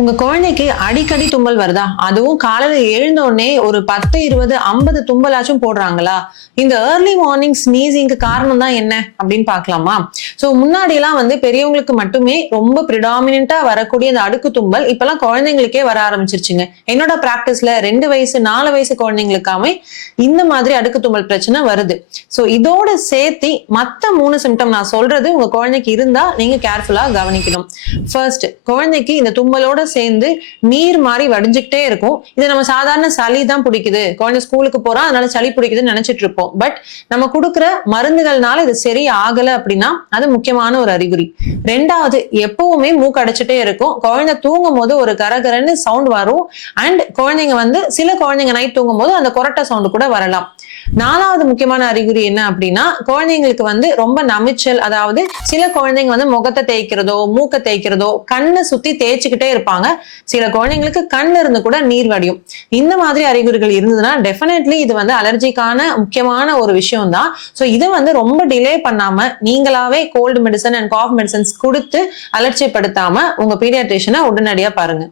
உங்க குழந்தைக்கு அடிக்கடி தும்மல் வருதா? அதுவும் காலையில எழுந்த உடனே ஒரு பத்து இருபது ஐம்பது தும்பலாச்சும் போடுறாங்களா? இந்த ஏர்லி மார்னிங் ஸ்னீசிங்க்கு காரணம் தான் என்ன? அப்படின்னு பாக்கலாமா சோ முன்னாடி எல்லாம் வந்து பெரியவங்களுக்கு மட்டுமே ரொம்ப ப்ரிடாமினா வரக்கூடிய இந்த அடுக்கு தும்பல் இப்பெல்லாம் குழந்தைங்களுக்கே வர ஆரம்பிச்சிருச்சுங்க. என்னோட பிராக்டிஸ்ல ரெண்டு வயசு நாலு வயசு குழந்தைங்களுக்காமே இந்த மாதிரி அடுக்கு தும்மல் பிரச்சனை வருது. சோ இதோட சேர்த்து மத்த மூணு சிம்டம் நான் சொல்றது உங்க குழந்தைக்கு இருந்தா நீங்க கேர்ஃபுல்லா கவனிக்கணும். ஃபர்ஸ்ட் குழந்தைக்கு இந்த தும்மலோட சேர்ந்து நீர் மாதிரி வடிஞ்சுக்கிட்டே இருக்கும். இது நம்ம சாதாரண சளி தான் பிடிக்குது. குழந்தை ஸ்கூலுக்கு போறோம் அதனால சளி பிடிக்குதுன்னு நினைச்சிட்டு இருப்போம். பட் நம்ம கொடுக்குற மருந்துகள்னால இது சரி ஆகல அப்படின்னா அது முக்கியமான ஒரு அறிகுறி. ரெண்டாவது எப்பவுமே மூக்கு அடைச்சிட்டே இருக்கும். குழந்தை தூங்கும் போது ஒரு கரகரன்னு சவுண்ட் வரும். அண்ட் குழந்தைங்க வந்து சில குழந்தைங்க நைட் தூங்கும் போது அந்த கொரட்டை சவுண்டு கூட வரலாம். நாலாவது முக்கியமான அறிகுறி என்ன அப்படின்னா குழந்தைங்களுக்கு வந்து ரொம்ப நமிச்சல் அதாவது சில குழந்தைங்க வந்து முகத்தை தேய்க்கிறதோ மூக்க தேய்க்கிறதோ கண்ணை சுத்தி தேய்ச்சிக்கிட்டே இருப்பாங்க. சில குழந்தைங்களுக்கு கண் இருந்து கூட நீர் வடியும். இந்த மாதிரி அறிகுறிகள் இருந்ததுன்னா டெஃபினெட்லி இது வந்து அலர்ஜிக்கான முக்கியமான ஒரு விஷயம் தான் ஸோ இதை வந்து ரொம்ப டிலே பண்ணாம நீங்களாவே cold medicine and cough medicines கொடுத்து அலட்சியப்படுத்தாம உங்க பீடியாட்ரிஷனை உடனடியா பாருங்க.